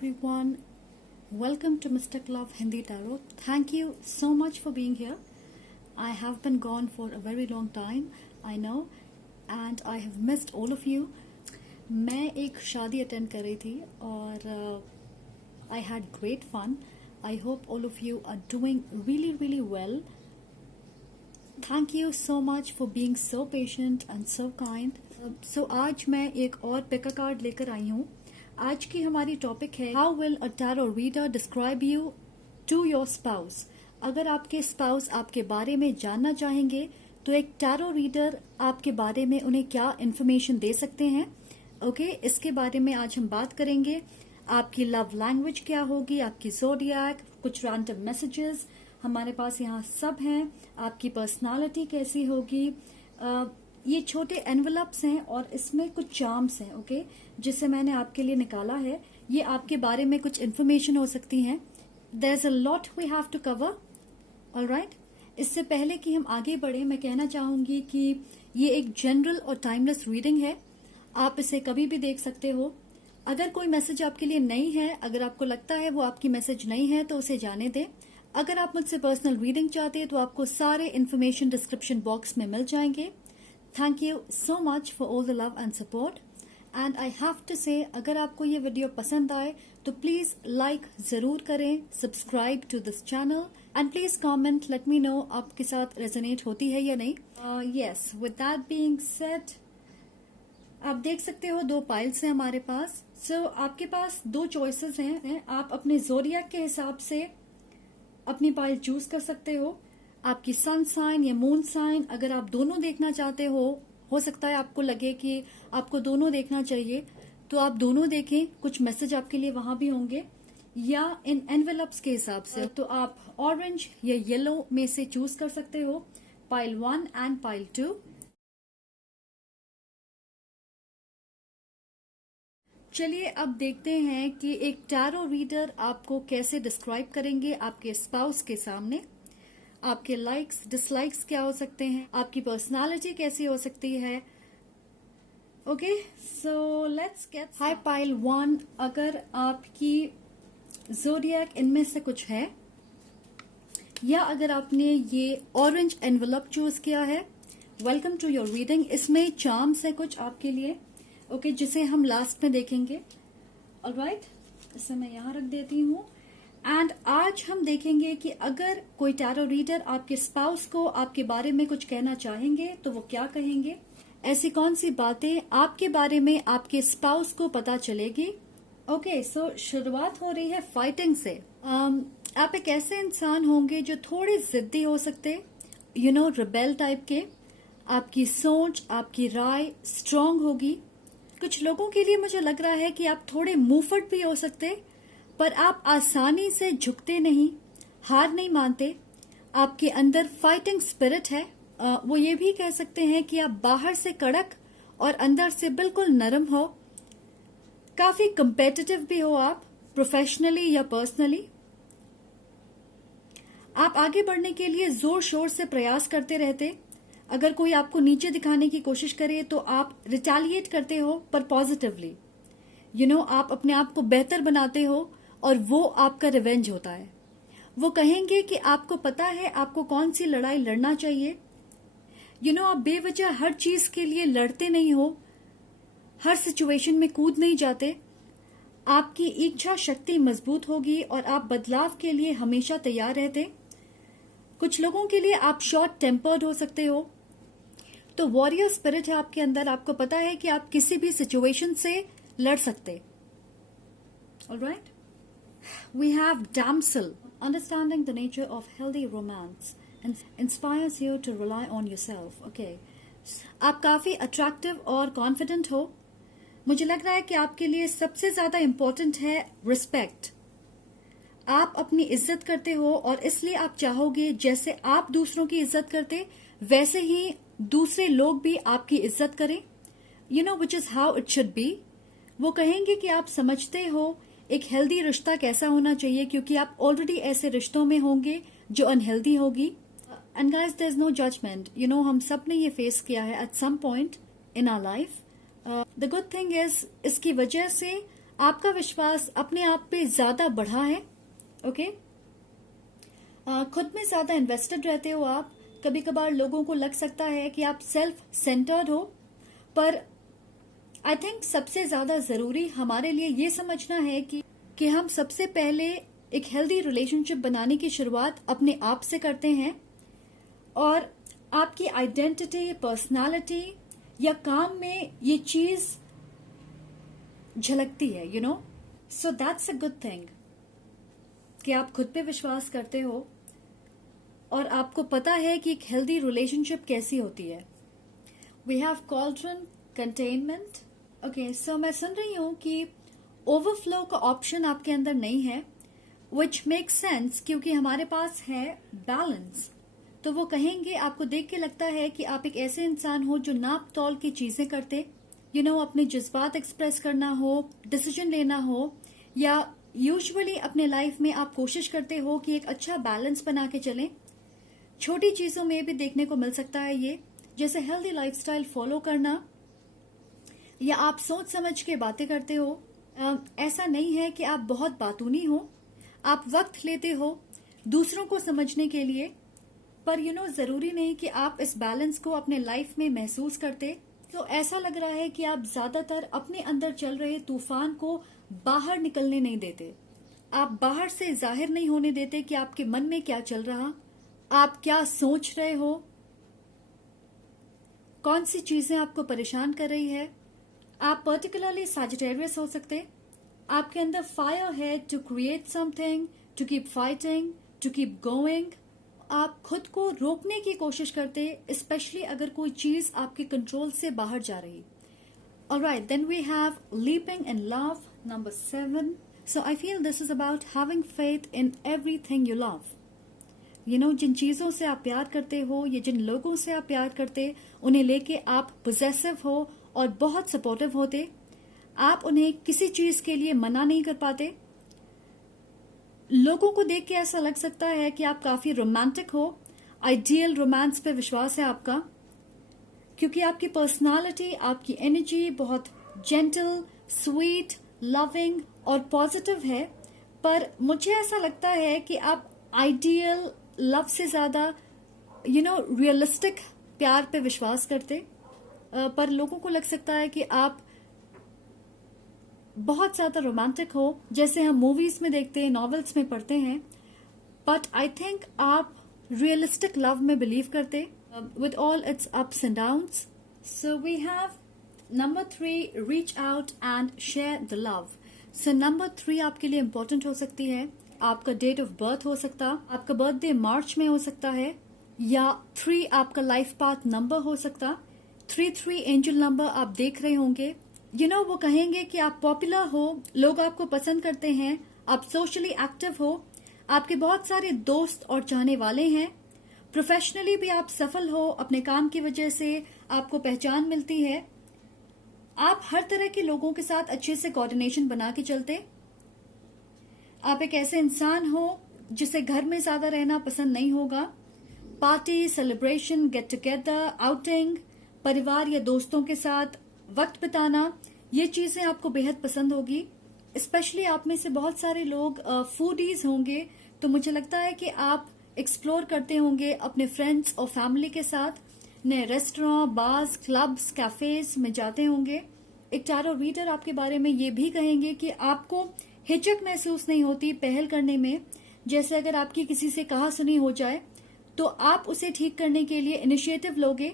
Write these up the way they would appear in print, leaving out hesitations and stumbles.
everyone. Welcome to Mystic Love Hindi Tarot. Thank you so much for being here. I have been gone for a very long time, I know, and I have missed all of you. मैं एक शादी attend कर रही थी और I had great fun. I hope all of you are doing really well. Thank you so much for being so patient and so kind. So आज मैं एक और पिका कार्ड लेकर आई हूँ. आज की हमारी टॉपिक है how will a tarot reader describe you to your spouse. अगर आपके स्पाउस आपके बारे में जानना चाहेंगे तो एक टैरो रीडर आपके बारे में उन्हें क्या इन्फॉर्मेशन दे सकते हैं. ओके, इसके बारे में आज हम बात करेंगे. आपकी लव लैंग्वेज क्या होगी, आपकी ज़ोडिएक, कुछ रैंडम मैसेजेस हमारे पास यहाँ सब हैं. आपकी पर्सनालिटी कैसी होगी. ये छोटे एनवलप्स हैं और इसमें कुछ चार्म्स हैं. ओके, जिसे मैंने आपके लिए निकाला है. ये आपके बारे में कुछ इन्फॉर्मेशन हो सकती हैं. There is a lot we have to cover. Alright, इससे पहले कि हम आगे बढ़े मैं कहना चाहूंगी कि ये एक जनरल और टाइमलेस रीडिंग है. आप इसे कभी भी देख सकते हो. अगर कोई मैसेज आपके लिए नहीं है, अगर आपको लगता है वो आपकी मैसेज नहीं है तो उसे जाने दें. अगर आप मुझसे पर्सनल रीडिंग चाहते हैं तो आपको सारे इन्फॉर्मेशन डिस्क्रिप्शन बॉक्स में मिल जाएंगे. Thank you so much for all the love and support. And I have to say, अगर आपको ये वीडियो पसंद आए तो प्लीज लाइक जरूर करें, subscribe to this channel and please comment, let me know आपके साथ रेजोनेट होती है या नहीं. Yes, with that being said, आप देख सकते हो 2 पाइल्स हैं हमारे पास. सो आपके पास 2 चॉइसेस हैं. आप अपने ज़ोडिएक के हिसाब से अपनी पाइल चूज कर सकते हो. आपकी सन साइन या मून साइन, अगर आप दोनों देखना चाहते हो सकता है आपको लगे कि आपको दोनों देखना चाहिए तो आप दोनों देखें. कुछ मैसेज आपके लिए वहां भी होंगे. या इन एनवेलप्स के हिसाब से तो आप ऑरेंज या येलो में से चूज कर सकते हो. Pile 1 and pile 2. चलिए अब देखते हैं कि एक टैरो रीडर आपको कैसे डिस्क्राइब करेंगे आपके स्पाउस के सामने. आपके लाइक्स डिसलाइक्स क्या हो सकते हैं, आपकी पर्सनालिटी कैसी हो सकती है. Okay, so let's get. Hi pile 1, अगर आपकी ज़ोडिएक इनमें से कुछ है या अगर आपने ये ऑरेंज एनवलप चूज किया है, वेलकम टू योर रीडिंग. इसमें चार्म्स है कुछ आपके लिए. ओके, जिसे हम लास्ट में देखेंगे. ऑलराइट, इसे मैं यहां रख देती हूँ. एंड आज हम देखेंगे कि अगर कोई टैरो रीडर आपके स्पाउस को आपके बारे में कुछ कहना चाहेंगे तो वो क्या कहेंगे. ऐसी कौन सी बातें आपके बारे में आपके स्पाउस को पता चलेगी. ओके, सो शुरुआत हो रही है फाइटिंग से. आप एक ऐसे इंसान होंगे जो थोड़े जिद्दी हो सकते, रिबेल टाइप के. आपकी सोच, आपकी राय स्ट्रांग होगी. कुछ लोगों के लिए मुझे लग रहा है कि आप थोड़े मुंहफट भी हो सकते, पर आप आसानी से झुकते नहीं, हार नहीं मानते. आपके अंदर फाइटिंग स्पिरिट है. वो ये भी कह सकते हैं कि आप बाहर से कड़क और अंदर से बिल्कुल नरम हो. काफी कंपेटिटिव भी हो आप, प्रोफेशनली या पर्सनली. आप आगे बढ़ने के लिए जोर शोर से प्रयास करते रहते. अगर कोई आपको नीचे दिखाने की कोशिश करे तो आप रिटेलिएट करते हो, पर पॉजिटिवली. आप अपने आप को बेहतर बनाते हो और वो आपका रिवेंज होता है. वो कहेंगे कि आपको पता है आपको कौन सी लड़ाई लड़ना चाहिए. आप बेवजह हर चीज के लिए लड़ते नहीं हो, हर सिचुएशन में कूद नहीं जाते. आपकी इच्छा शक्ति मजबूत होगी और आप बदलाव के लिए हमेशा तैयार रहते. कुछ लोगों के लिए आप शॉर्ट टेम्पर्ड हो सकते हो. तो वॉरियर स्पिरिट है आपके अंदर. आपको पता है कि आप किसी भी सिचुएशन से लड़ सकते. Alright, we have damsel. Understanding the nature of healthy romance and inspires you to rely on yourself. Okay, आप काफी अट्रैक्टिव और कॉन्फिडेंट हो. मुझे लग रहा है कि आपके लिए सबसे ज्यादा इम्पोर्टेंट है रिस्पेक्ट. आप अपनी इज्जत करते हो और इसलिए आप चाहोगे जैसे आप दूसरों की इज्जत करते वैसे ही दूसरे लोग भी आपकी इज्जत करें. Which is how it should be. वो कहेंगे कि आप समझते हो एक हेल्दी रिश्ता कैसा होना चाहिए, क्योंकि आप ऑलरेडी ऐसे रिश्तों में होंगे जो अनहेल्दी होगी. And guys, there is no judgment. हम सब ने ये फेस किया है at some point in our life. The good thing is, इसकी वजह से आपका विश्वास अपने आप पे ज्यादा बढ़ा है। ओके, खुद में ज्यादा इन्वेस्टेड रहते हो आप। कभी कभार लोगों को लग सकता है कि आप सेल्फ सेंटर्ड हो, पर आई थिंक सबसे ज्यादा जरूरी हमारे लिए ये समझना है कि हम सबसे पहले एक हेल्दी रिलेशनशिप बनाने की शुरुआत अपने आप से करते हैं, और आपकी आइडेंटिटी, पर्सनालिटी या काम में ये चीज झलकती है, you know. So that's a good thing कि आप खुद पे विश्वास करते हो और आपको पता है कि एक हेल्दी रिलेशनशिप कैसी होती है। We have cauldron containment. Okay, so मैं सुन रही हूं कि ओवरफ्लो का ऑप्शन आपके अंदर नहीं है, विच मेक्स सेंस क्योंकि हमारे पास है बैलेंस। तो वो कहेंगे, आपको देख के लगता है कि आप एक ऐसे इंसान हो जो नाप तौल की चीजें करते, यू नो, अपने जज्बात एक्सप्रेस करना हो, डिसीजन लेना हो, या यूजुअली अपने लाइफ में आप कोशिश करते हो कि एक अच्छा बैलेंस बना के चलें। छोटी चीजों में भी देखने को मिल सकता है ये, जैसे हेल्दी लाइफस्टाइल फॉलो करना, या आप सोच समझ के बातें करते हो। ऐसा नहीं है कि आप बहुत बातूनी हो, आप वक्त लेते हो दूसरों को समझने के लिए, पर यू नो जरूरी नहीं कि आप इस बैलेंस को अपने लाइफ में महसूस करते। तो ऐसा लग रहा है कि आप ज्यादातर अपने अंदर चल रहे तूफान को बाहर निकलने नहीं देते। आप बाहर से जाहिर नहीं होने देते कि आपके मन में क्या चल रहा, आप क्या सोच रहे हो, कौन सी चीजें आपको परेशान कर रही है। आप पर्टिकुलरली सैजिटेरियस हो सकते। आपके अंदर फायर है to create something, to keep fighting, to keep going. आप खुद को रोकने की कोशिश करते, स्पेशली अगर कोई चीज आपके कंट्रोल से बाहर जा रही। Alright, then we have leaping in love, number 7. So I feel this is about having faith in everything you love. You know, जिन चीजों से आप प्यार करते हो या जिन लोगों से आप प्यार करते, उन्हें लेके आप पोजेसिव हो और बहुत सपोर्टिव होते। आप उन्हें किसी चीज के लिए मना नहीं कर पाते। लोगों को देख के ऐसा लग सकता है कि आप काफी रोमांटिक हो, आइडियल रोमांस पे विश्वास है आपका, क्योंकि आपकी पर्सनालिटी, आपकी एनर्जी बहुत जेंटल, स्वीट, लविंग और पॉजिटिव है। पर मुझे ऐसा लगता है कि आप आइडियल लव से ज्यादा यू नो रियलिस्टिक प्यार पे विश्वास करते। पर लोगों को लग सकता है कि आप बहुत ज्यादा रोमांटिक हो, जैसे हम मूवीज में देखते हैं, नॉवेल्स में पढ़ते हैं। बट आई थिंक आप रियलिस्टिक लव में बिलीव करते, with all its ups and downs. So we have number 3, reach out and share the love. So number 3 आपके लिए important हो सकती है। आपका डेट ऑफ बर्थ हो सकता, आपका बर्थडे मार्च में हो सकता है, या 3 आपका लाइफ पाथ नंबर हो सकता। 3 एंजल नंबर आप देख रहे होंगे। यू नो, वो कहेंगे कि आप पॉपुलर हो, लोग आपको पसंद करते हैं, आप सोशली एक्टिव हो, आपके बहुत सारे दोस्त और चाहने वाले हैं, प्रोफेशनली भी आप सफल हो, अपने काम की वजह से आपको पहचान मिलती है। आप हर तरह के लोगों के साथ अच्छे से कोऑर्डिनेशन बना के चलते। आप एक ऐसे इंसान हो जिसे घर में ज्यादा रहना पसंद नहीं होगा। Party, celebration, get together, outing, परिवार या दोस्तों के साथ वक्त बिताना, ये चीजें आपको बेहद पसंद होगी। स्पेशली आप में से बहुत सारे लोग फूडीज होंगे, तो मुझे लगता है कि आप एक्सप्लोर करते होंगे अपने फ्रेंड्स और फैमिली के साथ, नए रेस्टोरेंट, बार्स, क्लब्स, कैफेज में जाते होंगे। एक टैरो रीडर आपके बारे में ये भी कहेंगे कि आपको हिचक महसूस नहीं होती पहल करने में। जैसे अगर आपकी किसी से कहा सुनी हो जाए तो आप उसे ठीक करने के लिए इनिशिएटिव लोगे।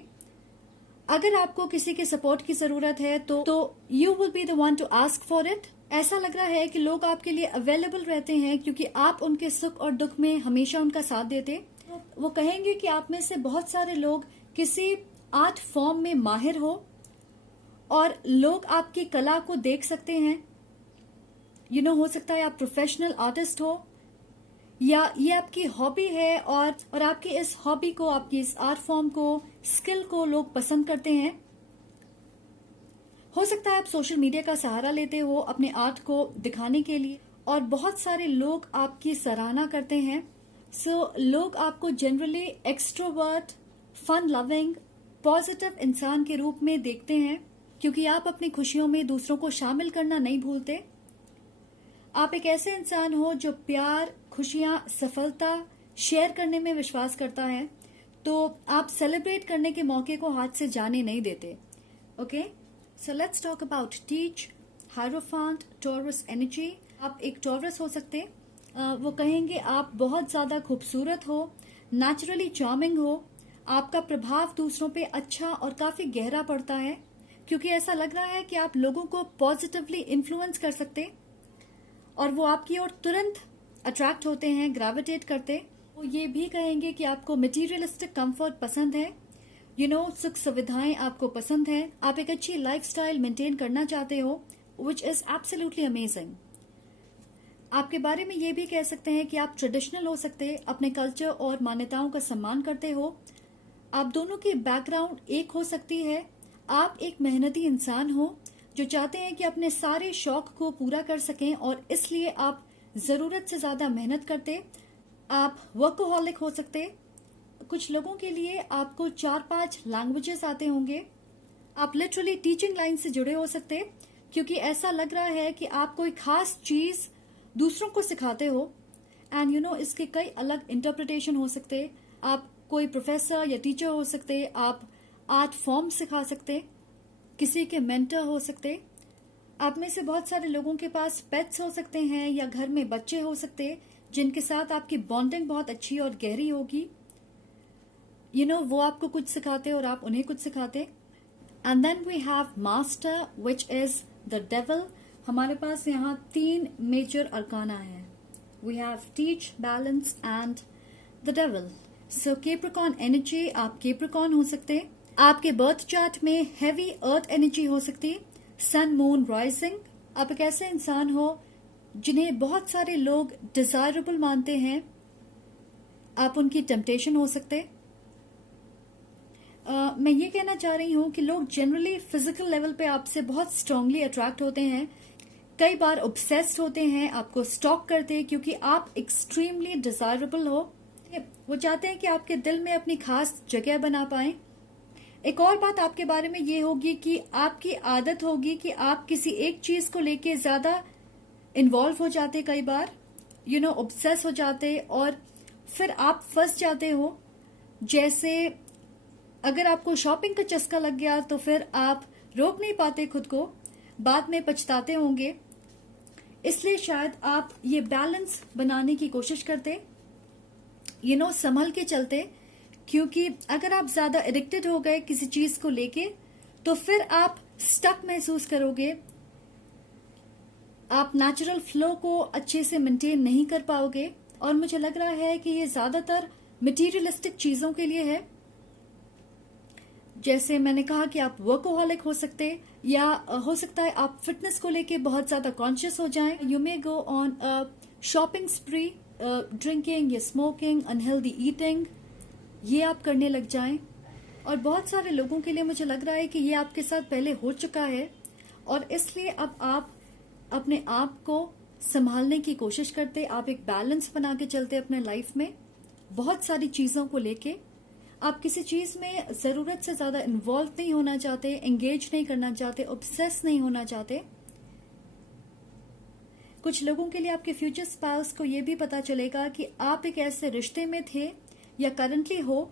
अगर आपको किसी के सपोर्ट की जरूरत है तो you will be the one two ask for it. ऐसा लग रहा है कि लोग आपके लिए अवेलेबल रहते हैं क्योंकि आप उनके सुख और दुख में हमेशा उनका साथ देते। वो कहेंगे कि आप में से बहुत सारे लोग किसी आर्ट फॉर्म में माहिर हो और लोग आपकी कला को देख सकते हैं। यू नो, हो सकता है आप प्रोफेशनल आर्टिस्ट हो या ये आपकी हॉबी है और आपकी इस हॉबी को, आपकी इस आर्ट फॉर्म को, स्किल को लोग पसंद करते हैं। हो सकता है आप सोशल मीडिया का सहारा लेते हो अपने आर्ट को दिखाने के लिए और बहुत सारे लोग आपकी सराहना करते हैं। सो लोग आपको generally extrovert, fun loving, positive इंसान के रूप में देखते हैं क्योंकि आप अपनी खुशियों में दूसरों को शामिल करना नहीं भूलते। आप एक ऐसे इंसान हो जो प्यार, खुशियां, सफलता शेयर करने में विश्वास करता है, तो आप सेलिब्रेट करने के मौके को हाथ से जाने नहीं देते. Okay, so let's talk about teach, hierophant, Taurus energy. आप एक टॉरस हो सकते. वो कहेंगे आप बहुत ज्यादा खूबसूरत हो, नेचुरली चार्मिंग हो, आपका प्रभाव दूसरों पे अच्छा और काफी गहरा पड़ता है, क्योंकि ऐसा लग रहा है कि आप लोगों को पॉजिटिवली इन्फ्लुएंस कर सकते और वो आपकी ओर तुरंत अट्रैक्ट होते हैं, ग्रेविटेट करते. वो ये भी कहेंगे कि आपको मटीरियलिस्टिक कंफर्ट पसंद है, सुख सुविधाएं आपको पसंद है, आप एक अच्छी लाइफस्टाइल मेंटेन करना चाहते हो, विच इज एब्सोल्युटली अमेजिंग. आपके बारे में ये भी कह सकते हैं कि आप ट्रेडिशनल हो सकते, अपने कल्चर और मान्यताओं का सम्मान करते हो. आप दोनों की बैकग्राउंड एक हो सकती है. आप एक मेहनती इंसान हो जो चाहते हैं कि अपने सारे शौक को पूरा कर सकें और इसलिए आप जरूरत से ज्यादा मेहनत करते. आप वर्कोहॉलिक हो सकते. कुछ लोगों के लिए आपको 4-5 लैंग्वेजेस आते होंगे. आप लिटरली टीचिंग लाइन से जुड़े हो सकते, क्योंकि ऐसा लग रहा है कि आप कोई खास चीज दूसरों को सिखाते हो. एंड इसके कई अलग इंटरप्रिटेशन हो सकते. आप कोई प्रोफेसर या टीचर हो सकते, आप आर्ट फॉर्म सिखा सकते, किसी के मेंटर हो सकते. आप में से बहुत सारे लोगों के पास पेट्स हो सकते हैं या घर में बच्चे हो सकते जिनके साथ आपकी बॉन्डिंग बहुत अच्छी और गहरी होगी. वो आपको कुछ सिखाते और आप उन्हें कुछ सिखाते. And then we have master which is the devil. हमारे पास यहाँ 3 मेजर अरकाना है. We have teach, balance and the devil. So Capricorn energy, आप कैप्रिकॉर्न हो सकते. आपके बर्थ चार्ट में हैवी अर्थ एनर्जी हो सकती, सन मून राइजिंग. आप एक ऐसे इंसान हो जिन्हें बहुत सारे लोग डिजायरेबल मानते हैं. आप उनकी टेम्पटेशन हो सकते. मैं ये कहना चाह रही हूं कि लोग जनरली फिजिकल लेवल पे आपसे बहुत स्ट्रांगली अट्रैक्ट होते हैं, कई बार ऑब्सेस्ड होते हैं, आपको स्टॉक करते हैं क्योंकि आप एक्सट्रीमली डिजायरेबल हो. वो चाहते हैं कि आपके दिल में अपनी खास जगह बना पाएं. एक और बात आपके बारे में ये होगी कि आपकी आदत होगी कि आप किसी एक चीज को लेके ज्यादा इन्वॉल्व हो जाते, कई बार ऑब्सेस हो जाते और फिर आप फंस जाते हो. जैसे अगर आपको शॉपिंग का चस्का लग गया तो फिर आप रोक नहीं पाते खुद को, बाद में पछताते होंगे. इसलिए शायद आप ये बैलेंस बनाने की कोशिश करते, संभल के चलते, क्योंकि अगर आप ज्यादा एडिक्टेड हो गए किसी चीज को लेके तो फिर आप स्टक महसूस करोगे. आप नेचुरल फ्लो को अच्छे से मेंटेन नहीं कर पाओगे. और मुझे लग रहा है कि ये ज्यादातर मटीरियलिस्टिक चीजों के लिए है. जैसे मैंने कहा कि आप वर्कोहॉलिक हो सकते, या हो सकता है आप फिटनेस को लेके बहुत ज्यादा कॉन्शियस हो जाएं. You may go on a shopping स्प्री, drinking या स्मोकिंग, अनहेल्दी ईटिंग, ये आप करने लग जाएं. और बहुत सारे लोगों के लिए मुझे लग रहा है कि ये आपके साथ पहले हो चुका है और इसलिए अब आप अपने आप को संभालने की कोशिश करते. आप एक बैलेंस बना के चलते अपने लाइफ में बहुत सारी चीजों को लेके. आप किसी चीज में जरूरत से ज्यादा इन्वॉल्व नहीं होना चाहते, एंगेज नहीं करना चाहते, ऑब्सेस नहीं होना चाहते. कुछ लोगों के लिए आपके फ्यूचर स्पाउस को यह भी पता चलेगा कि आप एक ऐसे रिश्ते में थे या करंटली हो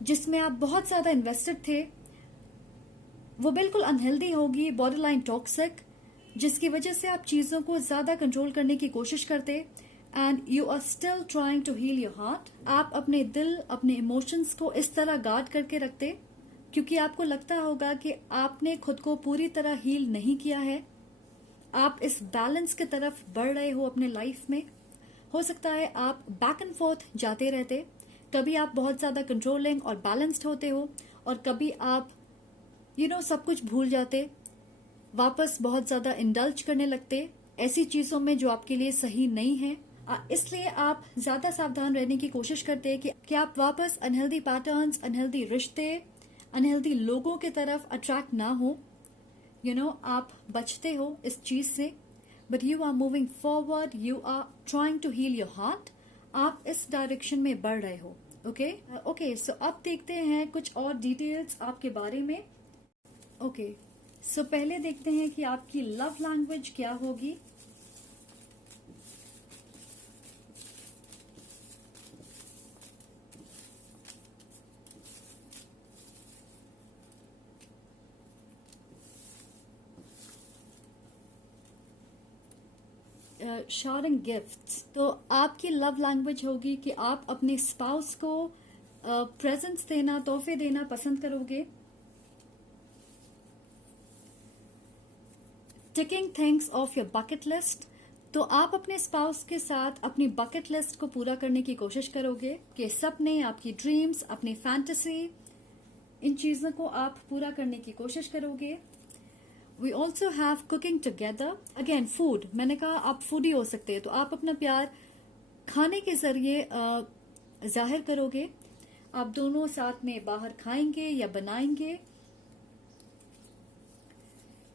जिसमें आप बहुत ज्यादा इन्वेस्टेड थे. वो बिल्कुल अनहेल्दी होगी, बॉर्डरलाइन टॉक्सिक, जिसकी वजह से आप चीजों को ज्यादा कंट्रोल करने की कोशिश करते. And you are still trying to heal your heart. आप अपने दिल, अपने इमोशंस को इस तरह गार्ड करके रखते क्योंकि आपको लगता होगा कि आपने खुद को पूरी तरह हील नहीं किया है. आप इस बैलेंस की तरफ बढ़ रहे हो अपने लाइफ में. हो सकता है आप बैक एंड फोर्थ जाते रहते. कभी आप बहुत ज्यादा कंट्रोलिंग और बैलेंस्ड होते हो और कभी आप सब कुछ भूल जाते, वापस बहुत ज्यादा इंडल्ज करने लगते ऐसी चीजों में जो आपके लिए सही नहीं है. इसलिए आप ज्यादा सावधान रहने की कोशिश करते हैं कि आप वापस अनहेल्दी पैटर्न्स, अनहेल्दी रिश्ते, अनहेल्दी लोगों की तरफ अट्रैक्ट ना हो. आप बचते हो इस चीज से, but you are moving forward, you are trying to heal your heart. आप इस डायरेक्शन में बढ़ रहे हो. ओके, सो अब देखते हैं कुछ और डिटेल्स आपके बारे में. ओके, सो पहले देखते हैं कि आपकी लव लैंग्वेज क्या होगी. sharing गिफ्ट्स, तो आपकी लव लैंग्वेज होगी कि आप अपने स्पाउस को प्रेजेंट्स देना, तोहफे देना पसंद करोगे. Ticking things of your bucket list, तो आप अपने स्पाउस के साथ अपनी बकेट लिस्ट को पूरा करने की कोशिश करोगे कि सपने, आपकी ड्रीम्स, अपनी फैंटेसी, इन चीजों को आप पूरा करने की कोशिश करोगे. We also have cooking together. Again food, मैंने कहा आप फूडी हो सकते हैं, तो आप अपना प्यार खाने के जरिए जाहिर करोगे. आप दोनों साथ में बाहर खाएंगे या बनाएंगे.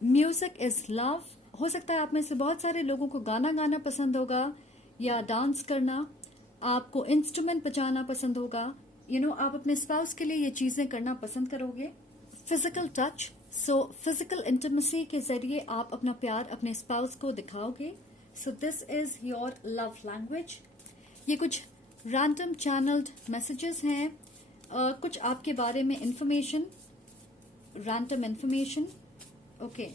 Music is love. हो सकता है आप में से बहुत सारे लोगों को गाना गाना पसंद होगा या डांस करना. आपको इंस्ट्रूमेंट बजाना पसंद होगा. आप अपने स्पाउस के लिए ये चीजें करना पसंद करोगे. Physical touch, so physical intimacy के जरिए आप अपना प्यार अपने स्पाउस को दिखाओगे. So this is your love language. ये कुछ रैंडम चैनल्ड मैसेजेस हैं, कुछ आपके बारे में information, random information. Okay,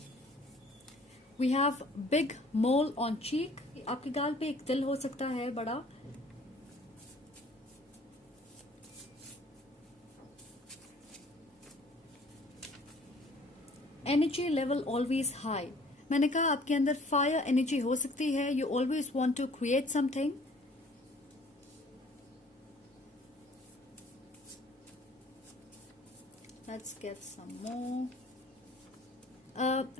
we have big mole on cheek. आपके गाल पे एक तिल हो सकता है बड़ा. Energy level always high. मैंने कहा आपके अंदर फायर एनर्जी हो सकती है. You always want to create something. Let's get some more.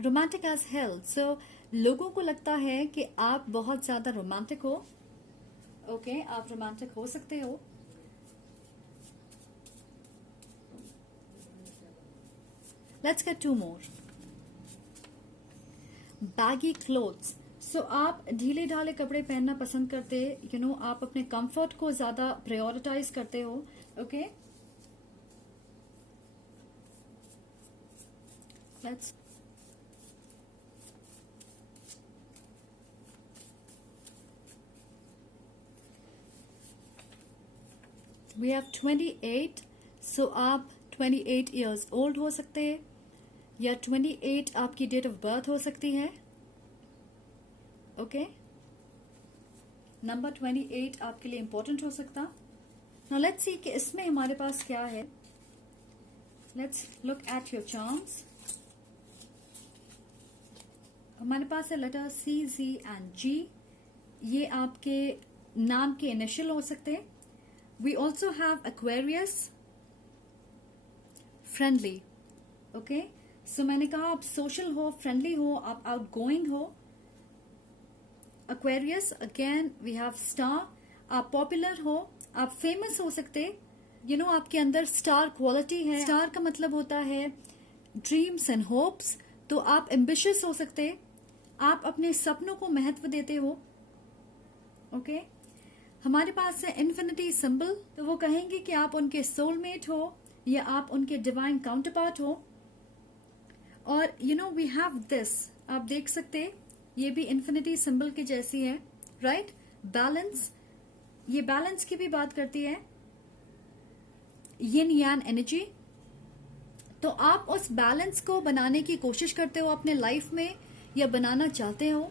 Romantic age health. So लोगों को लगता है कि आप बहुत ज्यादा रोमांटिक हो. ओके, आप रोमांटिक हो सकते हो. Let's get two more. Baggy clothes. So आप ढीले ढाले कपड़े पहनना पसंद करते. आप अपने कंफर्ट को ज्यादा प्रायोरिटाइज करते हो. Okay, let's. We have 28. So आप 28 ईयर्स ओल्ड हो सकते हैं या 28 आपकी डेट ऑफ बर्थ हो सकती है. ओके, नंबर 28 आपके लिए इंपॉर्टेंट हो सकता. नाउ लेट्स सी कि इसमें हमारे पास क्या है. Let's look at your charms. हमारे पास है letter C, Z and G. ये आपके नाम के इनिशियल हो सकते हैं. We also have Aquarius, friendly. Okay, so मैंने कहा आप सोशल हो, फ्रेंडली हो, आप आउटगोइंग हो. Aquarius. Again we have star. आप पॉपुलर हो, आप फेमस हो सकते. आपके अंदर स्टार क्वालिटी है. स्टार का मतलब होता है ड्रीम्स एंड होप्स. तो आप एम्बिशियस हो सकते. आप अपने सपनों को महत्व देते हो. ओके, हमारे पास है इन्फिनिटी सिंबल. तो वो कहेंगे कि आप उनके सोलमेट हो या आप उनके डिवाइन काउंटरपार्ट हो. और वी हैव दिस. आप देख सकते ये भी इन्फिनिटी सिंबल की जैसी है. Right, balance. ये बैलेंस की भी बात करती है. यिन यान एनर्जी. तो आप उस बैलेंस को बनाने की कोशिश करते हो अपने लाइफ में या बनाना चाहते हो.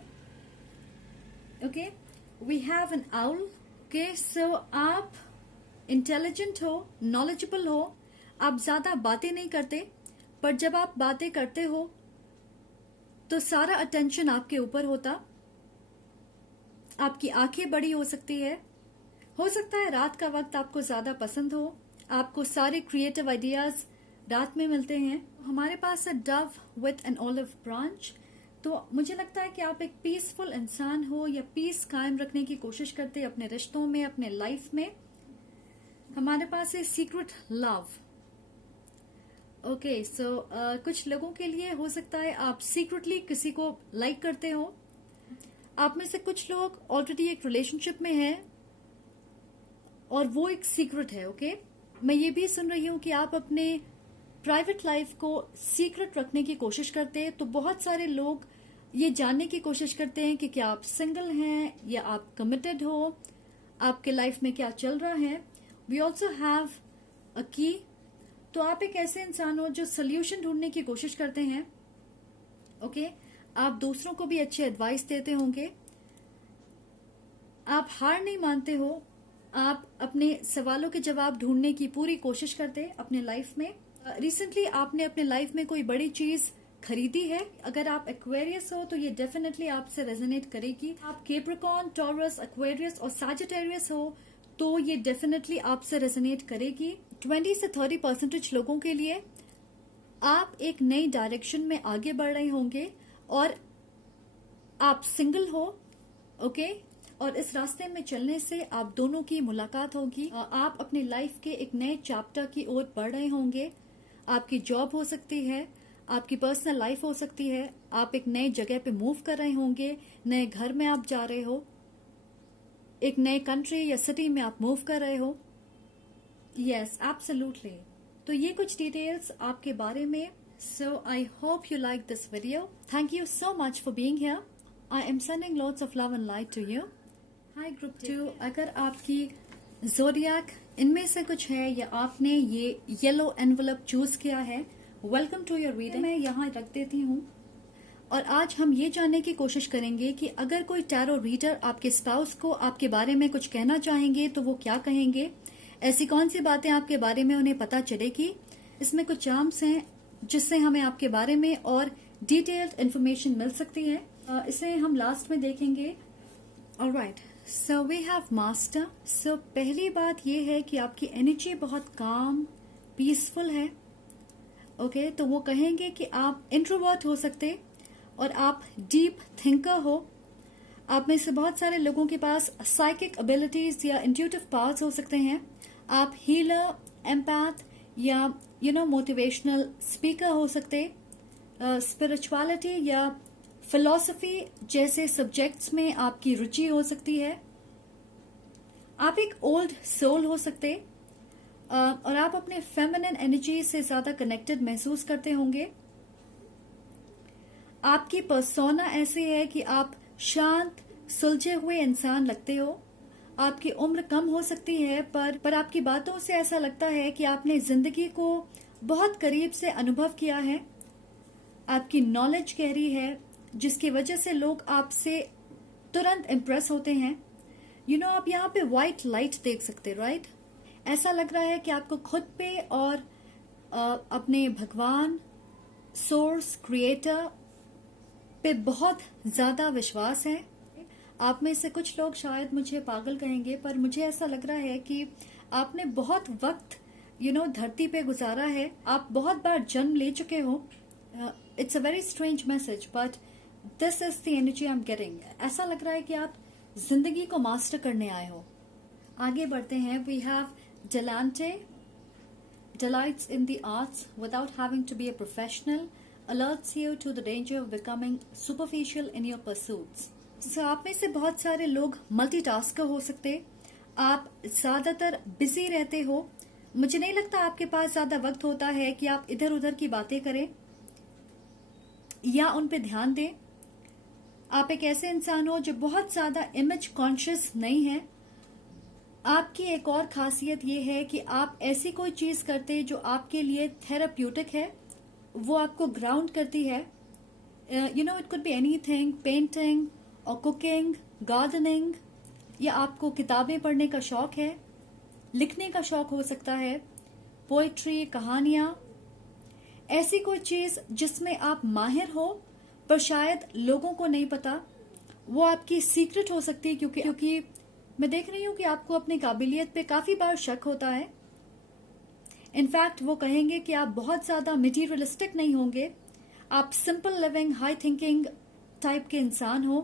Okay, we have an owl. Okay, so आप इंटेलिजेंट हो, नॉलेजेबल हो. आप ज्यादा बातें नहीं करते, पर जब आप बातें करते हो तो सारा अटेंशन आपके ऊपर होता. आपकी आंखें बड़ी हो सकती है. हो सकता है रात का वक्त आपको ज्यादा पसंद हो. आपको सारे क्रिएटिव आइडियाज रात में मिलते हैं. हमारे पास है Dove with an olive branch. तो मुझे लगता है कि आप एक पीसफुल इंसान हो या पीस कायम रखने की कोशिश करते हैं अपने रिश्तों में, अपने लाइफ में. हमारे पास है सीक्रेट लव. ओके, सो कुछ लोगों के लिए हो सकता है आप सीक्रेटली किसी को लाइक करते हो. आप में से कुछ लोग ऑलरेडी एक रिलेशनशिप में हैं और वो एक सीक्रेट है. ओके, मैं ये भी सुन रही हूं कि आप अपने प्राइवेट लाइफ को सीक्रेट रखने की कोशिश करते हैं. तो बहुत सारे लोग ये जानने की कोशिश करते हैं कि क्या आप सिंगल हैं या आप कमिटेड हो, आपके लाइफ में क्या चल रहा है. वी ऑल्सो हैव अ की. तो आप एक ऐसे इंसान हो जो सोल्यूशन ढूंढने की कोशिश करते हैं. ओके, आप दूसरों को भी अच्छे एडवाइस देते होंगे. आप हार नहीं मानते हो, आप अपने सवालों के जवाब ढूंढने की पूरी कोशिश करते अपने लाइफ में। रिसेंटली आपने अपने लाइफ में कोई बड़ी चीज खरीदी है। अगर आप एक्वेरियस हो तो ये डेफिनेटली आपसे रेजोनेट करेगी। आप कैप्रिकॉर्न, टॉरस, एक्वेरियस और सैजिटेरियस हो तो ये डेफिनेटली आपसे रेजोनेट करेगी। 20 से 30% लोगों के लिए आप एक नई डायरेक्शन में आगे बढ़ रहे होंगे और आप सिंगल हो, ओके और इस रास्ते में चलने से आप दोनों की मुलाकात होगी। आप अपनी लाइफ के एक नए चैप्टर की ओर बढ़ रहे होंगे। आपकी जॉब हो सकती है, आपकी पर्सनल लाइफ हो सकती है, आप एक नए जगह पे मूव कर रहे होंगे, नए घर में आप जा रहे हो, एक नए कंट्री या सिटी में आप मूव कर रहे हो। Yes, absolutely. तो ये कुछ डिटेल्स आपके बारे में। So I hope you like this video. Thank you so much for being here. I am sending lots of love and light to you. Hi group 2, अगर आपकी ज़ोडिएक इनमें से कुछ है या आपने ये येलो एनवलप चूज किया है, वेलकम टू योर रीडिंग। मैं यहाँ रख देती हूँ और आज हम ये जानने की कोशिश करेंगे कि अगर कोई टैरो रीडर आपके स्पाउस को आपके बारे में कुछ कहना चाहेंगे तो वो क्या कहेंगे, ऐसी कौन सी बातें आपके बारे में उन्हें पता चलेगी। इसमें कुछ चार्म्स हैं जिससे हमें आपके बारे में और डिटेल्ड इन्फॉर्मेशन मिल सकती है। इसे हम लास्ट में देखेंगे। Alright, so we have master. सो पहली बात ये है कि आपकी एनर्जी बहुत काम, पीसफुल है। ओके, तो वो कहेंगे कि आप इंट्रोवर्ट हो सकते और आप डीप थिंकर हो। आप में से बहुत सारे लोगों के पास साइकिक एबिलिटीज या इंट्यूटिव पावर्स हो सकते हैं। आप हीलर, एम्पैथ या मोटिवेशनल स्पीकर हो सकते। स्पिरिचुअलिटी या फिलॉसफी जैसे सब्जेक्ट्स में आपकी रुचि हो सकती है। आप एक ओल्ड सोल हो सकते और आप अपने फेमिनिन एनर्जी से ज्यादा कनेक्टेड महसूस करते होंगे। आपकी पर्सोना ऐसी है कि आप शांत, सुलझे हुए इंसान लगते हो। आपकी उम्र कम हो सकती है पर आपकी बातों से ऐसा लगता है कि आपने जिंदगी को बहुत करीब से अनुभव किया है। आपकी नॉलेज गहरी है जिसकी वजह से लोग आपसे तुरंत इम्प्रेस होते हैं। आप यहाँ पे व्हाइट लाइट देख सकते, राइट? ऐसा लग रहा है कि आपको खुद पे और अपने भगवान, सोर्स, क्रिएटर पे बहुत ज्यादा विश्वास है। आप में से कुछ लोग शायद मुझे पागल कहेंगे पर मुझे ऐसा लग रहा है कि आपने बहुत वक्त धरती पे गुजारा है। आप बहुत बार जन्म ले चुके हो। It's a very strange message but this is the energy I am getting. ऐसा लग रहा है कि आप जिंदगी को मास्टर करने आए हो। आगे बढ़ते हैं। वी हैव डेलांटे, delights in the arts without having to be a professional, alerts you to the danger of becoming superficial in your pursuits. So, आप में से बहुत सारे लोग मल्टीटास्कर हो सकते। आप ज्यादातर बिजी रहते हो। मुझे नहीं लगता आपके पास ज्यादा वक्त होता है कि आप इधर उधर की बातें करें या उन पे ध्यान दें। आप एक ऐसे इंसान हो जो बहुत ज्यादा इमेज कॉन्शियस नहीं है। आपकी एक और खासियत ये है कि आप ऐसी कोई चीज करते जो आपके लिए थेराप्यूटिक है, वो आपको ग्राउंड करती है। It could be anything, painting और कुकिंग, गार्डनिंग, या आपको किताबें पढ़ने का शौक है, लिखने का शौक हो सकता है, पोएट्री, कहानियां, ऐसी कोई चीज जिसमें आप माहिर हो पर शायद लोगों को नहीं पता। वो आपकी सीक्रेट हो सकती है क्योंकि मैं देख रही हूं कि आपको अपनी काबिलियत पे काफी बार शक होता है। इनफैक्ट वो कहेंगे कि आप बहुत ज्यादा मटीरियलिस्टिक नहीं होंगे। आप simple living, high thinking type के इंसान हो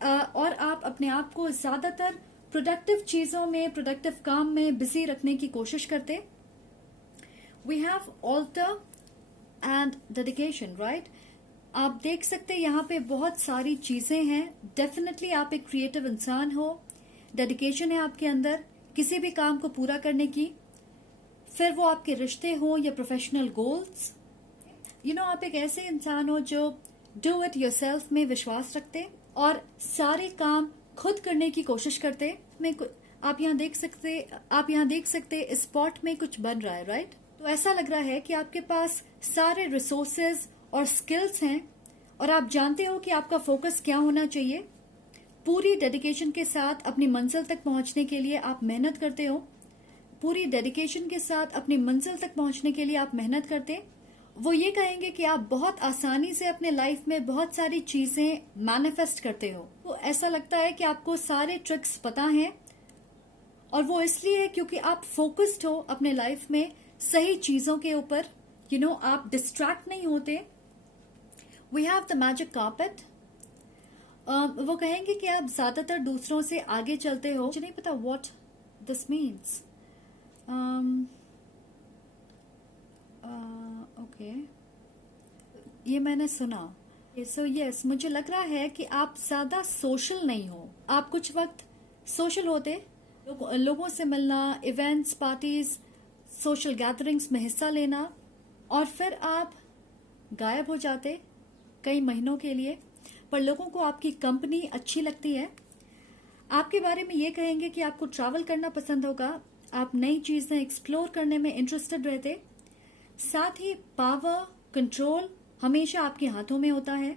और आप अपने आप को ज्यादातर प्रोडक्टिव चीजों में, प्रोडक्टिव काम में बिजी रखने की कोशिश करते। We have altar and dedication, right? आप देख सकते हैं यहाँ पे बहुत सारी चीजें हैं। डेफिनेटली आप एक क्रिएटिव इंसान हो, डेडिकेशन है आपके अंदर किसी भी काम को पूरा करने की, फिर वो आपके रिश्ते हो या प्रोफेशनल गोल्स। आप एक ऐसे इंसान हो जो डू इट योरसेल्फ में विश्वास रखते और सारे काम खुद करने की कोशिश करते। आप यहाँ देख सकते इस स्पॉट में कुछ बन रहा है, राइट? तो ऐसा लग रहा है कि आपके पास सारे रिसोर्सेज और स्किल्स हैं और आप जानते हो कि आपका फोकस क्या होना चाहिए। पूरी डेडिकेशन के साथ अपनी मंजिल तक पहुंचने के लिए आप मेहनत करते हो, पूरी डेडिकेशन के साथ अपनी मंजिल तक पहुंचने के लिए आप मेहनत करते, वो ये कहेंगे कि आप बहुत आसानी से अपने लाइफ में बहुत सारी चीजें मैनिफेस्ट करते हो। तो ऐसा लगता है कि आपको सारे ट्रिक्स पता हैं, और वो इसलिए है क्योंकि आप फोकस्ड हो अपने लाइफ में सही चीजों के ऊपर। आप डिस्ट्रैक्ट नहीं होते। We have the magic carpet. वो कहेंगे कि आप ज्यादातर दूसरों से आगे चलते हो। मुझे नहीं पता व्हाट दिस मीन्स। ओके, ये मैंने सुना। सो यस, मुझे लग रहा है कि आप ज्यादा सोशल नहीं हो। आप कुछ वक्त सोशल होते, लोगों से मिलना, इवेंट्स, पार्टीज, सोशल गैदरिंग्स में हिस्सा लेना, और फिर आप गायब हो जाते कई महीनों के लिए। पर लोगों को आपकी कंपनी अच्छी लगती है। आपके बारे में ये कहेंगे कि आपको ट्रैवल करना पसंद होगा, आप नई चीजें एक्सप्लोर करने में इंटरेस्टेड रहते। साथ ही पावर, कंट्रोल हमेशा आपके हाथों में होता है।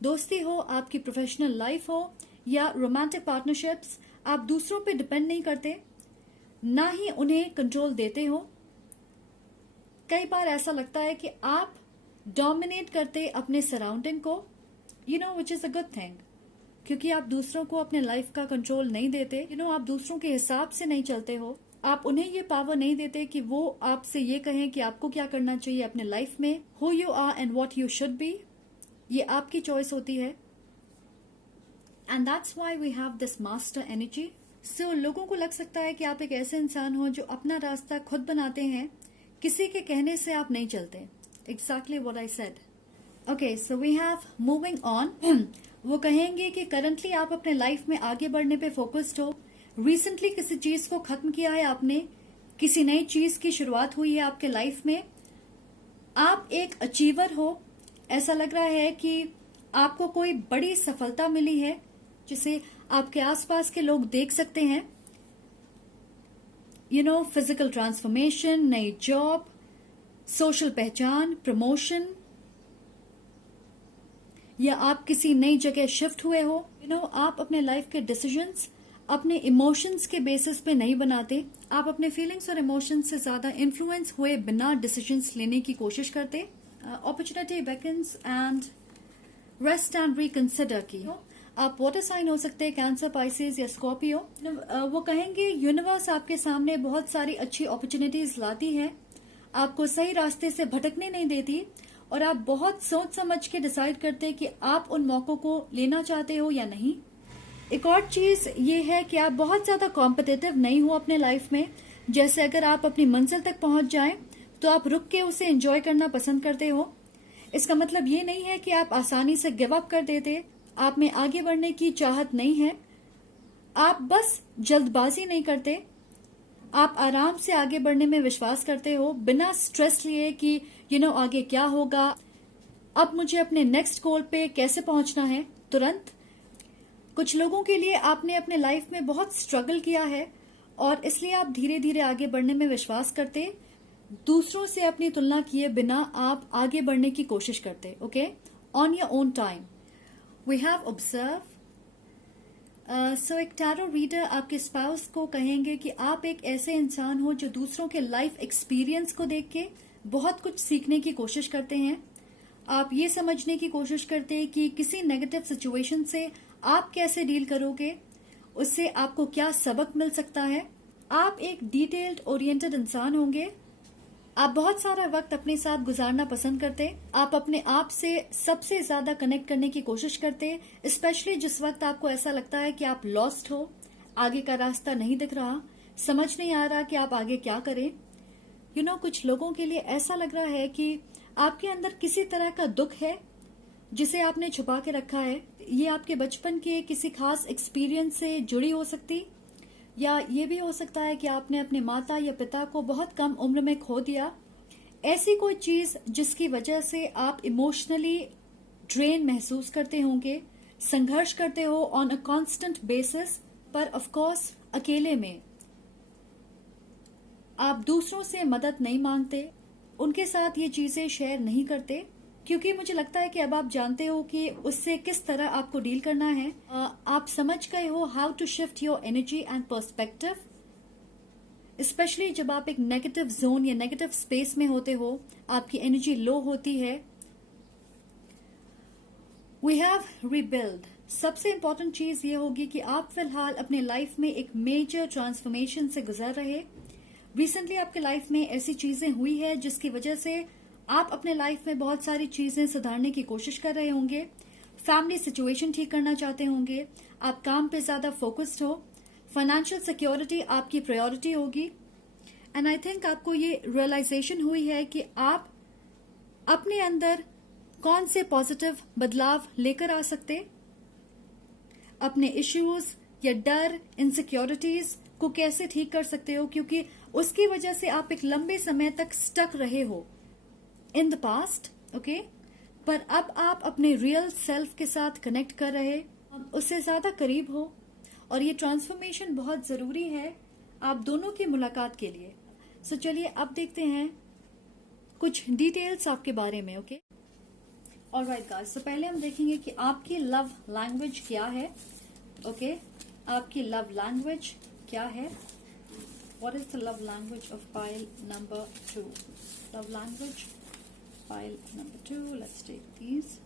दोस्ती हो, आपकी प्रोफेशनल लाइफ हो या रोमांटिक पार्टनरशिप्स, आप दूसरों पे डिपेंड नहीं करते, ना ही उन्हें कंट्रोल देते हो। कई बार ऐसा लगता है कि आप डोमिनेट करते अपने सराउंडिंग को, which is a good thing, क्योंकि आप दूसरों को अपने लाइफ का कंट्रोल नहीं देते। आप दूसरों के हिसाब से नहीं चलते हो। आप उन्हें ये पावर नहीं देते कि वो आपसे ये कहें कि आपको क्या करना चाहिए अपने लाइफ में। Who you are and what you should be, ये आपकी चॉइस होती है। And that's why we have this master energy. So लोगों को लग सकता है कि आप एक ऐसे इंसान हो जो अपना रास्ता खुद बनाते हैं, किसी के कहने से आप नहीं चलते। Exactly what I said. Okay, so we have moving on. वो कहेंगे कि करंटली आप अपने लाइफ में आगे बढ़ने पे फोकस्ड हो। रिसेंटली किसी चीज को खत्म किया है आपने, किसी नई चीज की शुरुआत हुई है आपके लाइफ में। आप एक अचीवर हो। ऐसा लग रहा है कि आपको कोई बड़ी सफलता मिली है जिसे आपके आसपास के लोग देख सकते हैं। फिजिकल ट्रांसफॉर्मेशन, नई जॉब, सोशल पहचान, प्रमोशन, या आप किसी नई जगह शिफ्ट हुए हो। आप अपने लाइफ के डिसीजंस अपने इमोशंस के बेसिस पे नहीं बनाते। आप अपने फीलिंग्स और इमोशंस से ज्यादा इन्फ्लुएंस हुए बिना डिसीजंस लेने की कोशिश करते। Opportunity beckons and rest and reconsider की। आप वाटर साइन हो सकते हैं, कैंसर, पाइसेस या स्कॉर्पियो। वो कहेंगे यूनिवर्स आपके सामने बहुत सारी अच्छी अपॉर्चुनिटीज लाती है, आपको सही रास्ते से भटकने नहीं देती, और आप बहुत सोच समझ के डिसाइड करते हैं कि आप उन मौकों को लेना चाहते हो या नहीं। एक और चीज ये है कि आप बहुत ज्यादा कॉम्पिटिटिव नहीं हो अपने लाइफ में। जैसे अगर आप अपनी मंजिल तक पहुंच जाएं तो आप रुक के उसे एंजॉय करना पसंद करते हो। इसका मतलब ये नहीं है कि आप आसानी से गिव अप कर देते। आप में आगे बढ़ने की चाहत नहीं है, आप बस जल्दबाजी नहीं करते। आप आराम से आगे बढ़ने में विश्वास करते हो, बिना स्ट्रेस लिए कि आगे क्या होगा, अब मुझे अपने नेक्स्ट गोल पे कैसे पहुंचना है तुरंत। कुछ लोगों के लिए आपने अपने लाइफ में बहुत स्ट्रगल किया है और इसलिए आप धीरे धीरे आगे बढ़ने में विश्वास करते। दूसरों से अपनी तुलना किए बिना आप आगे बढ़ने की कोशिश करते। Okay, on your own time. We have observe. So एक टैरो रीडर आपके स्पाउस को कहेंगे कि आप एक ऐसे इंसान हो जो दूसरों के लाइफ एक्सपीरियंस को देख के बहुत कुछ सीखने की कोशिश करते हैं। आप ये समझने की कोशिश करते हैं कि किसी नेगेटिव सिचुएशन से आप कैसे डील करोगे, उससे आपको क्या सबक मिल सकता है। आप एक डिटेल्ड ओरिएंटेड इंसान होंगे। आप बहुत सारा वक्त अपने साथ गुजारना पसंद करते। आप अपने आप से सबसे ज्यादा कनेक्ट करने की कोशिश करते, स्पेशली जिस वक्त आपको ऐसा लगता है कि आप लॉस्ट हो, आगे का रास्ता नहीं दिख रहा, समझ नहीं आ रहा कि आप आगे क्या करें। कुछ लोगों के लिए ऐसा लग रहा है कि आपके अंदर किसी तरह का दुख है जिसे आपने छुपा के रखा है। ये आपके बचपन के किसी खास एक्सपीरियंस से जुड़ी हो सकती, या ये भी हो सकता है कि आपने अपने माता या पिता को बहुत कम उम्र में खो दिया। ऐसी कोई चीज जिसकी वजह से आप इमोशनली ड्रेन महसूस करते होंगे, संघर्ष करते हो ऑन अ कांस्टेंट बेसिस, पर ऑफ कोर्स अकेले में। आप दूसरों से मदद नहीं मांगते, उनके साथ ये चीजें शेयर नहीं करते क्योंकि मुझे लगता है कि अब आप जानते हो कि उससे किस तरह आपको डील करना है। आप समझ गए हो how to shift your energy and perspective, especially जब आप एक नेगेटिव जोन या नेगेटिव स्पेस में होते हो, आपकी एनर्जी लो होती है। We have rebuild. सबसे इंपॉर्टेंट चीज ये होगी कि आप फिलहाल अपने लाइफ में एक मेजर ट्रांसफॉर्मेशन से गुजर रहे। रिसेंटली आपके लाइफ में ऐसी चीजें हुई है जिसकी वजह से आप अपने लाइफ में बहुत सारी चीजें सुधारने की कोशिश कर रहे होंगे। फैमिली सिचुएशन ठीक करना चाहते होंगे, आप काम पे ज्यादा फोकस्ड हो, फाइनेंशियल सिक्योरिटी आपकी प्रायोरिटी होगी। एंड आई थिंक आपको ये रियलाइजेशन हुई है कि आप अपने अंदर कौन से पॉजिटिव बदलाव लेकर आ सकते, अपने इश्यूज या डर, इनसिक्योरिटीज को कैसे ठीक कर सकते हो, क्योंकि उसकी वजह से आप एक लंबे समय तक स्टक रहे हो इन द पास्ट। ओके, पर अब आप अपने रियल सेल्फ के साथ कनेक्ट कर रहे, उससे ज्यादा करीब हो, और ये ट्रांसफॉर्मेशन बहुत जरूरी है आप दोनों की मुलाकात के लिए। सो चलिए अब देखते हैं कुछ डिटेल्स आपके बारे में। ओके, ऑलराइट गाइस, तो पहले हम देखेंगे कि आपकी लव लैंग्वेज क्या है। ओके, आपकी लव लैंग्वेज क्या है? What is the love language of pile number 2? Love language pile number 2, let's take these.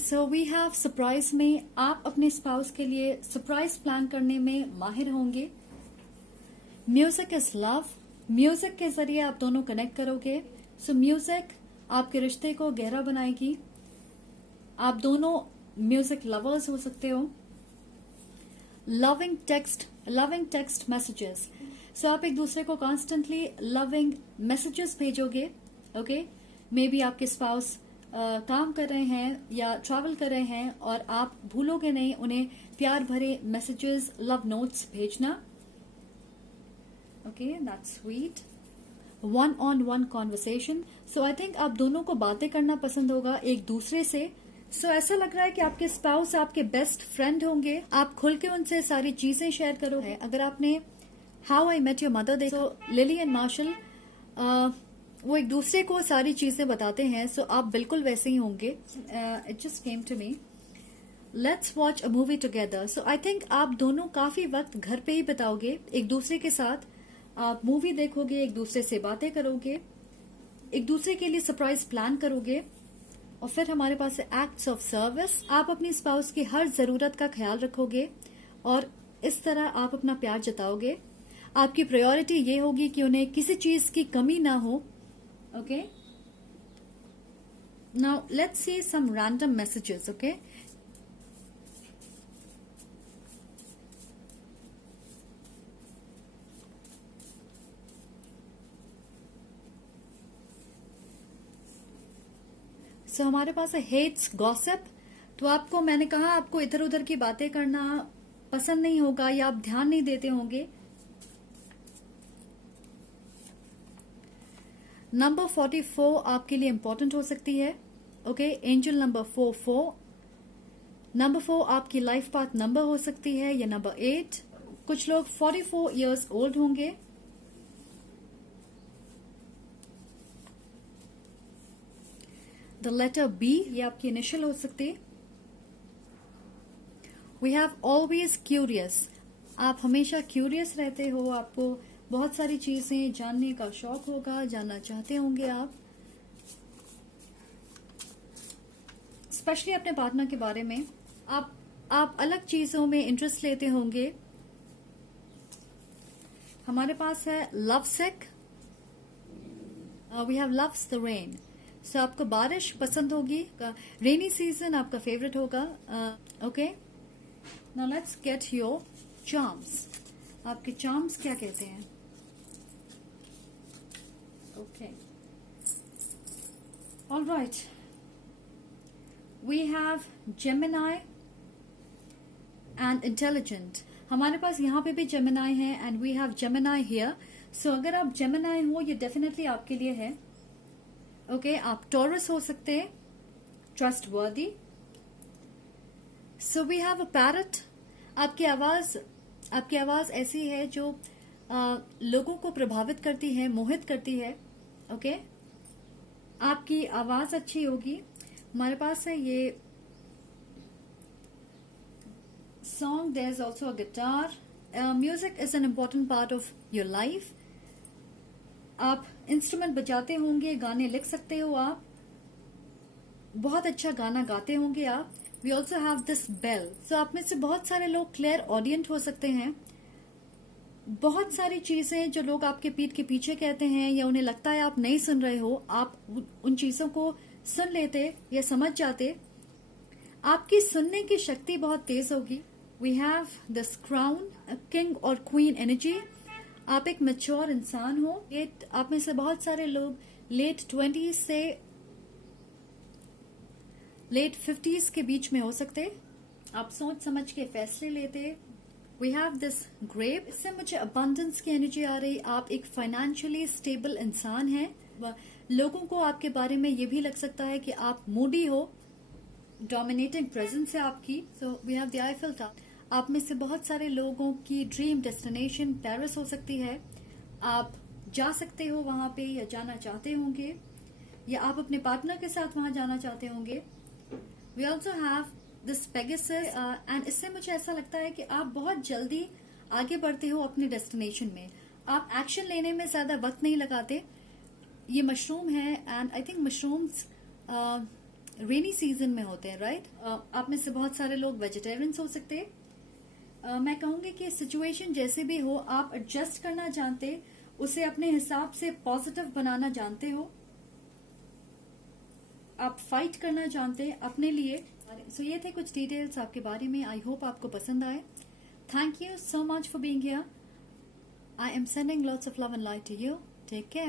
So we have surprise में आप अपने स्पाउस के लिए सरप्राइज प्लान करने में माहिर होंगे। म्यूजिक इज लव, म्यूजिक के जरिए आप दोनों कनेक्ट करोगे। सो म्यूजिक आपके रिश्ते को गहरा बनाएगी। आप दोनों म्यूजिक लवर्स हो सकते हो। लविंग टेक्स्ट मैसेजेस, सो आप एक दूसरे को कॉन्स्टेंटली लविंग मैसेजेस भेजोगे। ओके, मे बी आपके स्पाउस काम कर रहे हैं या ट्रैवल कर रहे हैं और आप भूलोगे नहीं उन्हें प्यार भरे मैसेजेस, लव नोट्स भेजना। Okay, that's sweet. One on one conversation, so I think आप दोनों को बातें करना पसंद होगा एक दूसरे से। सो ऐसा लग रहा है कि आपके स्पाउस आपके बेस्ट फ्रेंड होंगे। आप खुल के उनसे सारी चीजें शेयर करोगे। अगर आपने how I met your mother देखो, लिली एंड मार्शल वो एक दूसरे को सारी चीजें बताते हैं। सो आप बिल्कुल वैसे ही होंगे। It just came to me, let's watch a movie together. So I think आप दोनों काफी वक्त घर पे ही बिताओगे एक दूसरे के साथ। आप मूवी देखोगे, एक दूसरे से बातें करोगे, एक दूसरे के लिए सरप्राइज प्लान करोगे। और फिर हमारे पास है एक्ट्स ऑफ सर्विस। आप अपनी स्पाउस की हर जरूरत का ख्याल रखोगे और इस तरह आप अपना प्यार जताओगे। आपकी प्रायोरिटी ये होगी कि उन्हें किसी चीज की कमी ना हो। Okay, now let's see some random messages. Okay, so हमारे पास है हेट्स गॉसिप। तो आपको, मैंने कहा आपको इधर उधर की बातें करना पसंद नहीं होगा या आप ध्यान नहीं देते होंगे। नंबर 44 आपके लिए इंपॉर्टेंट हो सकती है। Okay, angel number 44। नंबर 4 आपकी लाइफ पाथ नंबर हो सकती है, या नंबर 8। कुछ लोग 44 इयर्स ओल्ड होंगे। द लेटर बी, ये आपकी इनिशियल हो सकती है। वी हैव ऑलवेज क्यूरियस, आप हमेशा क्यूरियस रहते हो, आपको बहुत सारी चीजें जानने का शौक होगा, जानना चाहते होंगे आप, स्पेशली अपने पार्टनर के बारे में। आप अलग चीजों में इंटरेस्ट लेते होंगे। हमारे पास है love sick. We have loves the rain, so आपको बारिश पसंद होगी। रेनी सीजन आपका फेवरेट होगा। Okay, now let's get your charms. आपके चार्म्स क्या कहते हैं? Okay, all right, we have Gemini and intelligent. हमारे पास यहाँ पे भी जेमिनाई है and we have Gemini here. So अगर आप जेमिनाई हो, ये डेफिनेटली आपके लिए है। ओके, आप टॉरस हो सकते हैं, trustworthy. So we have a parrot. आपकी आवाज आपकी आवाज ऐसी है जो लोगों को प्रभावित करती है, मोहित करती है। ओके, आपकी आवाज अच्छी होगी। हमारे पास है ये song. There's also a guitar. Music is an important part of your life. आप इंस्ट्रूमेंट बजाते होंगे, गाने लिख सकते हो, आप बहुत अच्छा गाना गाते होंगे आप। We also have this bell. So आप में से बहुत सारे लोग क्लियर ऑडियंट हो सकते हैं। बहुत सारी चीजें जो लोग आपके पीठ के पीछे कहते हैं या उन्हें लगता है आप नहीं सुन रहे हो, आप उन चीजों को सुन लेते या समझ जाते। आपकी सुनने की शक्ति बहुत तेज होगी। We have this crown, king और क्वीन एनर्जी। आप एक मैच्योर इंसान हो। आप में से बहुत सारे लोग लेट 20s से लेट 50s के बीच में हो सकते। आप सोच समझ के फैसले लेते। We have this grape. इससे मुझे अबंडेंस की एनर्जी आ रही। आप एक फाइनेंशियली स्टेबल इंसान हैं। लोगों को आपके बारे में ये भी लग सकता है कि आप मूडी हो, डोमिनेटिंग प्रेजेंस है आपकी। So we have the Eiffel tower. आप में से बहुत सारे लोगों की ड्रीम डेस्टिनेशन पेरिस हो सकती है। आप जा सकते हो वहां पे या जाना चाहते होंगे, या आप अपने पार्टनर के साथ वहां जाना चाहते होंगे। We also have this Pegasus and इससे मुझे ऐसा लगता है कि आप बहुत जल्दी आगे बढ़ते हो अपने डेस्टिनेशन में। आप एक्शन लेने में ज्यादा वक्त नहीं लगाते। ये मशरूम है and I think mushrooms rainy season में होते हैं, राइट? आप में से बहुत सारे लोग वेजिटेरियंस हो सकते हैं। मैं कहूंगी कि सिचुएशन जैसे भी हो, आप एडजस्ट करना जानते, उसे अपने हिसाब से पॉजिटिव बनाना जानते हो, आप फाइट करना जानते हैं अपने लिए। सो ये थे कुछ डिटेल्स आपके बारे में। आई होप आपको पसंद आए। Thank you so much for being here. I am sending lots of love and light to you. Take care.